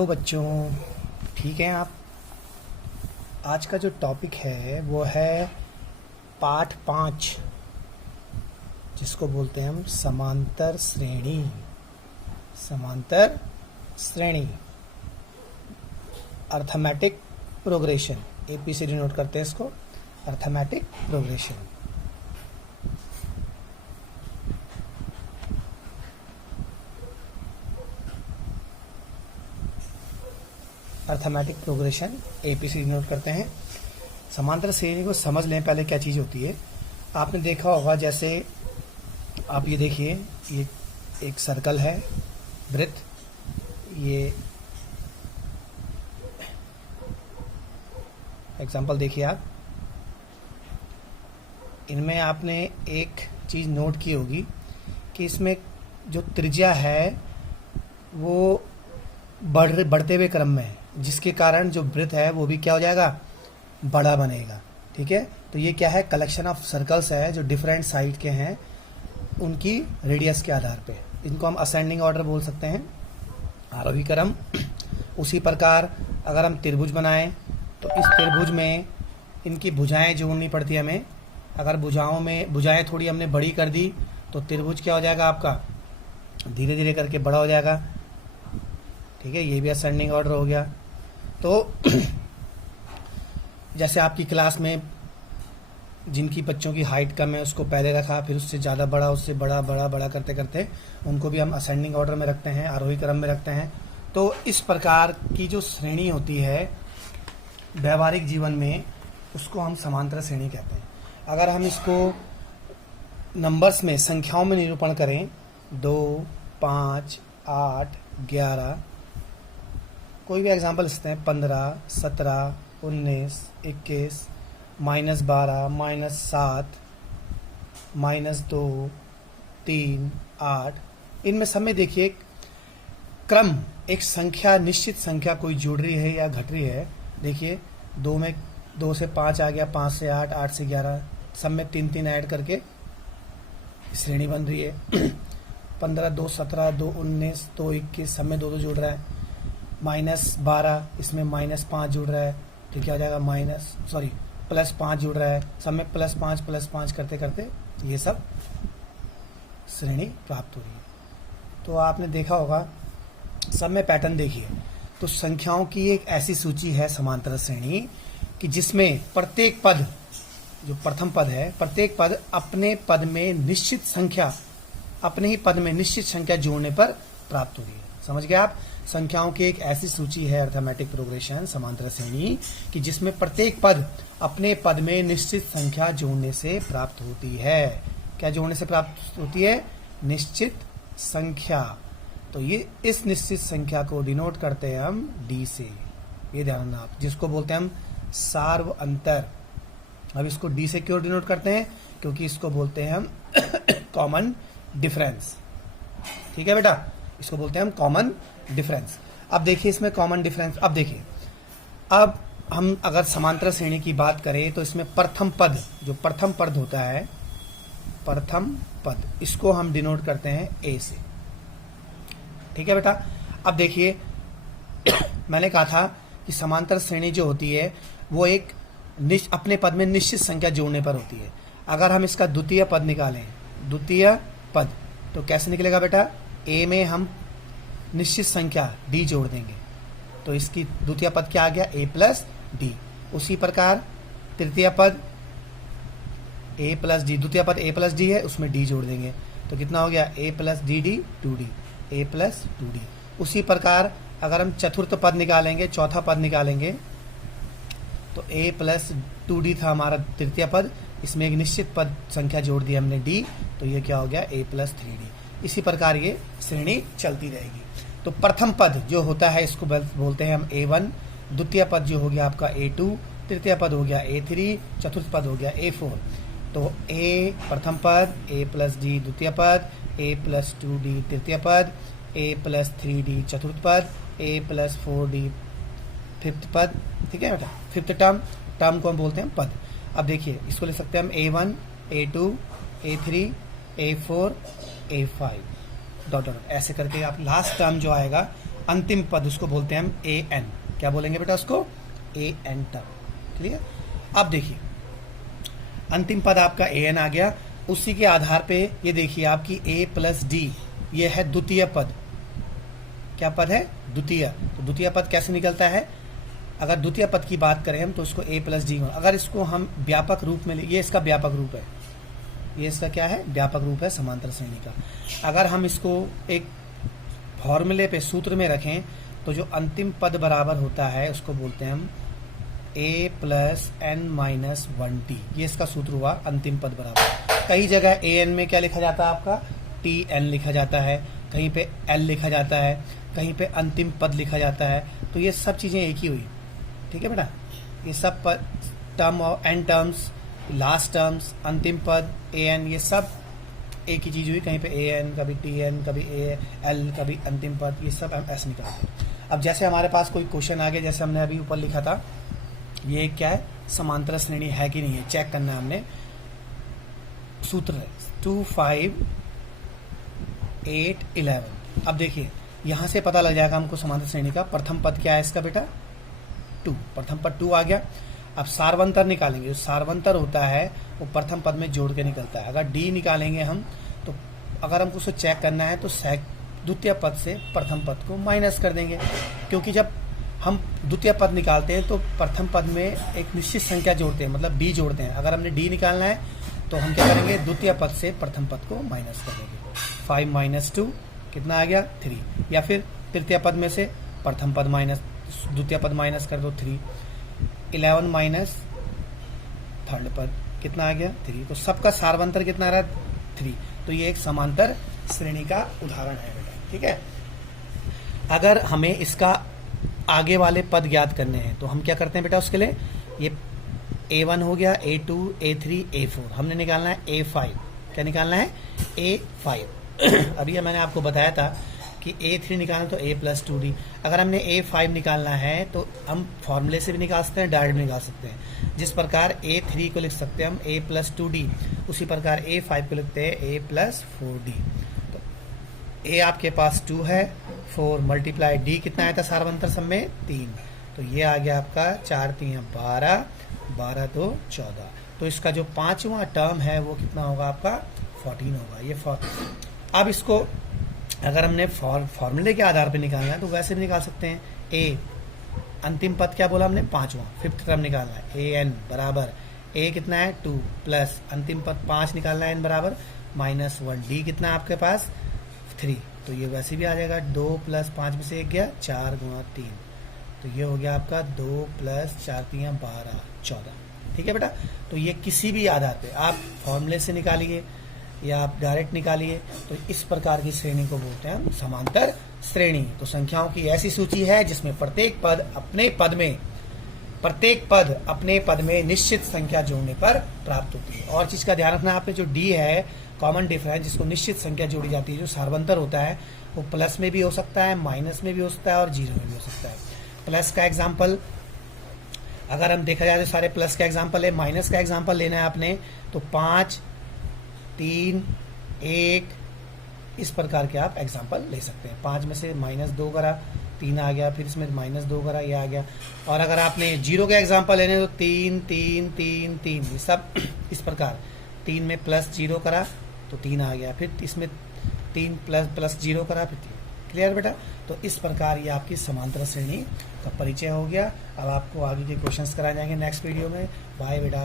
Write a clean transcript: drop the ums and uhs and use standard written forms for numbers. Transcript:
Hello बच्चों, ठीक हैं आप। आज का जो टॉपिक है वो है पाठ 5, जिसको बोलते हैं हम समांतर श्रेणी। समांतर श्रेणी, अर्थमेटिक प्रोग्रेशन, एपीसीडी नोट करते हैं इसको, arithmetic progression. Arithmetic progression, APCD note करते हैं। समांतर श्रेणी को समझ लें पहले क्या चीज़ होती है। आपने देखा होगा, जैसे आप ये देखिए, ये एक सर्कल है, वृत्त, ये एग्जांपल देखिए आप। इनमें आपने एक चीज़ नोट की होगी कि इसमें जो त्रिज्या है वो बढ़ते हुए क्रम में है, जिसके कारण जो वृत्त है वो भी क्या हो जाएगा, बड़ा बनेगा। ठीक है, तो ये क्या है, कलेक्शन ऑफ सर्कल्स है जो डिफरेंट साइड के हैं, उनकी रेडियस के आधार पे। इनको हम असेंडिंग ऑर्डर बोल सकते हैं, आरोही क्रम। उसी प्रकार अगर हम त्रिभुज बनाएं तो इस त्रिभुज में इनकी भुजाएं जोड़नी पड़ती है हमें। अगर भुजाएं थोड़ी हमने बड़ी कर दी तो त्रिभुज क्या हो जाएगा आपका, धीरे धीरे करके बड़ा हो जाएगा। ठीक है, ये भी असेंडिंग ऑर्डर हो गया। तो जैसे आपकी क्लास में जिनकी बच्चों की हाइट कम है उसको पहले रखा, फिर उससे ज़्यादा बड़ा, उससे बड़ा बड़ा बड़ा करते करते उनको भी हम असेंडिंग ऑर्डर में रखते हैं, आरोही क्रम में रखते हैं। तो इस प्रकार की जो श्रेणी होती है व्यवहारिक जीवन में, उसको हम समांतर श्रेणी कहते हैं। अगर हम इसको नंबर्स में, संख्याओं में निरूपण करें, 2, 5, 8, 11, कोई भी एग्जाम्पल लेते हैं, 15, 17, 19, 21, -12, -7, -2, 3, 8, इनमें सब में देखिए क्रम, एक संख्या, निश्चित संख्या कोई जुड़ रही है या घट रही है। देखिए 2 में 2 से 5 आ गया, 5 से 8, 8 से 11, सब में 3 ऐड करके श्रेणी बन रही है। 15, 2, 17, 2, 19, 2, 21, सब में 2 जुड़ रहा है। -12, इसमें -5 जुड़ रहा है, तो क्या हो जाएगा, +5 जुड़ रहा है, सब में +5 करते करते ये सब श्रेणी प्राप्त हो रही है। तो आपने देखा होगा, सब में पैटर्न देखिए। तो संख्याओं की एक ऐसी सूची है समांतर श्रेणी कि जिसमें प्रत्येक पद, जो प्रथम पद है, प्रत्येक पद अपने पद में निश्चित संख्या, अपने ही पद में निश्चित संख्या जोड़ने पर प्राप्त हो रही है। समझ गए आप। संख्याओं की एक ऐसी सूची है अर्थमेटिक प्रोग्रेशन, समांतर श्रेणी, कि जिसमें प्रत्येक पद अपने पद में निश्चित संख्या जोड़ने से प्राप्त होती है। क्या जोड़ने से प्राप्त होती है? निश्चित संख्या। तो ये इस निश्चित संख्या को डिनोट करते हैं हम डी से, ये ध्यान रखना आप, जिसको बोलते हैं हम सार्व अंतर। अब इसको डी से क्यों डिनोट करते हैं? क्योंकि इसको बोलते हैं हम कॉमन डिफरेंस। ठीक है बेटा, इसको बोलते हैं हम कॉमन डिफरेंस। अब देखिए इसमें कॉमन डिफरेंस, अब देखिए, अब हम अगर समांतर श्रेणी की बात करें तो इसमें प्रथम पद, जो प्रथम पद होता है, प्रथम पद, इसको हम डिनोट करते हैं ए से। ठीक है बेटा। अब देखिए मैंने कहा था कि समांतर श्रेणी जो होती है वो एक अपने पद में निश्चित संख्या जोड़ने पर होती है। अगर हम इसका द्वितीय पद निकालें, द्वितीय पद, तो कैसे निकलेगा बेटा? ए में हम निश्चित संख्या डी जोड़ देंगे, तो इसकी द्वितीय पद क्या आ गया? ए प्लस डी। उसी प्रकार तृतीय पद ए प्लस डी, द्वितीय पद ए प्लस डी है, उसमें डी जोड़ देंगे, तो कितना हो गया? ए प्लस डी डी 2D, ए प्लस 2D। उसी प्रकार अगर हम चतुर्थ पद निकालेंगे, चौथा पद निकालेंगे, तो ए प्लस 2D था हमारा तृतीय पद, इसमें एक निश्चित पद संख्या जोड़ दी हमने डी, तो ये क्या हो गया? ए प्लस 3D। इसी प्रकार ये श्रेणी चलती रहेगी। तो प्रथम पद जो होता है इसको बोलते हैं हम A1, द्वितीय पद जो हो गया आपका A2, तृतीय पद हो गया A3, चतुर्थ पद हो गया A4। तो A प्रथम पद, A प्लस डी द्वितीय पद, A प्लस 2D तृतीय पद, A प्लस 3D चतुर्थ पद, A प्लस 4D फिफ्थ पद। ठीक है बेटा, फिफ्थ टर्म को हम बोलते हैं पद। अब देखिए इसको लिख सकते हैं हम A1, A2, A3, A4, A5 dot dot, ऐसे करके आप लास्ट टर्म जो आएगा अंतिम पद उसको बोलते हैं हम ए एन। क्या बोलेंगे बेटा उसको? A N term. क्लियर? अब देखिए अंतिम पद आपका ए एन आ गया। उसी के आधार पे ये देखिए आपकी ए प्लस डी, ये है द्वितीय पद। क्या पद है? द्वितीय। तो द्वितीय पद कैसे निकलता है? अगर द्वितीय पद की बात करें हम तो इसको ए प्लस डी, अगर इसको हम व्यापक रूप में ये इसका व्यापक रूप है, ये इसका क्या है? व्यापक रूप है समांतर श्रेणी का। अगर हम इसको एक फॉर्मूले पे सूत्र में रखें तो जो अंतिम पद बराबर होता है उसको बोलते हैं हम ए प्लस एन माइनस 1t। ये इसका सूत्र हुआ अंतिम पद बराबर। कई जगह ए एन में क्या लिखा जाता है आपका? टी एन लिखा जाता है, कहीं पे एल लिखा जाता है, कहीं पे अंतिम पद लिखा जाता है। तो ये सब चीजें एक ही हुई। ठीक है बेटा? ये सब पद टर्म और एन टर्म्स, लास्ट टर्म्स, अंतिम पद, ए एन, ये सब एक ही चीज हुई। कहीं पे ए एन, कभी टी एन, कभी ए एल, कभी अंतिम पद, ये सब हम ऐसे निकालते हैं। अब जैसे हमारे पास कोई क्वेश्चन आ गया, जैसे हमने अभी ऊपर लिखा था, ये क्या है? समांतर श्रेणी है कि नहीं है, चेक करना है हमने। सूत्र है 2, 5, 8, 11। अब देखिए यहां से पता लग जाएगा हमको समांतर श्रेणी का प्रथम पद क्या है इसका बेटा? 2। प्रथम पद 2 आ गया। अब सार्वंतर निकालेंगे। जो सार्वंतर होता है वो प्रथम पद में जोड़ के निकलता है। अगर डी निकालेंगे हम तो अगर हमको उसको चेक करना है तो द्वितीय पद से प्रथम पद को माइनस कर देंगे, क्योंकि जब हम द्वितीय पद निकालते हैं तो प्रथम पद में एक निश्चित संख्या जोड़ते हैं, मतलब डी जोड़ते हैं। अगर हमने डी निकालना है तो हम क्या करेंगे? द्वितीय पद से प्रथम पद को माइनस कर देंगे। 5 माइनस 2 कितना आ गया? 3। या फिर तृतीय पद में से प्रथम पद माइनस द्वितीय पद माइनस कर दो 3। 11 माइनस थर्ड पद कितना आ गया? 3। तो सबका सार्वंतर कितना आ रहा? 3। तो ये एक समांतर श्रेणी का उदाहरण है बेटा। ठीक है? अगर हमें इसका आगे वाले पद ज्ञात करने हैं तो हम क्या करते हैं बेटा? उसके लिए ये A1 हो गया, A2, A3, A4, हमने निकालना है A5। क्या निकालना है? A5। अभी मैंने आपको बताया था कि A3 निकालना तो A प्लस 2D। अगर हमने A5 निकालना है तो हम फॉर्मूले से भी निकाल सकते हैं, डायरेक्ट भी निकाल सकते हैं। जिस प्रकार A3 को लिख सकते हैं हम A प्लस 2D, उसी प्रकार A5 को लिखते हैं A प्लस 4D। तो A आपके पास 2 है, 4 मल्टीप्लाई D कितना आया था सार्वंतर सब में? 3। तो ये आ गया आपका 4 3 12, 12 2 14। तो इसका जो पांचवा टर्म है वो कितना होगा आपका? 14 होगा। ये अब इसको अगर हमने फॉर्मूले के आधार पे निकालना है तो वैसे भी निकाल सकते हैं। ए अंतिम पद क्या बोला हमने? पांचवा, फिफ्थ टर्म निकालना है। ए एन बराबर ए कितना है? 2 प्लस अंतिम पद 5 निकालना है, एन बराबर -1। डी कितना आपके पास? 3। तो ये वैसे भी आ जाएगा। 2 प्लस 5 में से 1 गया, 4 गुणा 3। तो ये हो गया आपका 2 प्लस 4 3 12 14। ठीक है बेटा? तो ये किसी भी आधार पे आप फॉर्मूले से निकालिए या आप डायरेक्ट निकालिए, तो इस प्रकार की श्रेणी को बोलते हैं हम समांतर श्रेणी। तो संख्याओं की ऐसी सूची है जिसमें प्रत्येक पद अपने पद में निश्चित संख्या जोड़ने पर प्राप्त होती है। और चीज का ध्यान रखना आपने, जो डी है कॉमन डिफरेंस, जिसको निश्चित संख्या जोड़ी जाती है, जो सार्वंतर होता है वो प्लस में भी हो सकता है, माइनस में भी हो सकता है और 0 में भी हो सकता है। प्लस का एग्जाम्पल अगर हम देखा जाए तो सारे प्लस का एग्जाम्पल है। माइनस का एग्जाम्पल लेना है आपने तो 5 3 1 इस प्रकार के आप एग्जाम्पल ले सकते हैं। 5 में से -2 करा, 3 आ गया, फिर इसमें -2 करा, ये आ गया। और अगर आपने 0 के एग्जाम्पल लेने तो 3 3 3 3 ये सब इस प्रकार। 3 में +0 करा तो 3 आ गया, फिर इसमें 3 ++ 0 करा, फिर 3। क्लियर बेटा? तो इस प्रकार ये आपकी समांतर श्रेणी का परिचय हो गया। अब आपको आगे के क्वेश्चंस कराए जाएंगे नेक्स्ट वीडियो में। बाय बेटा।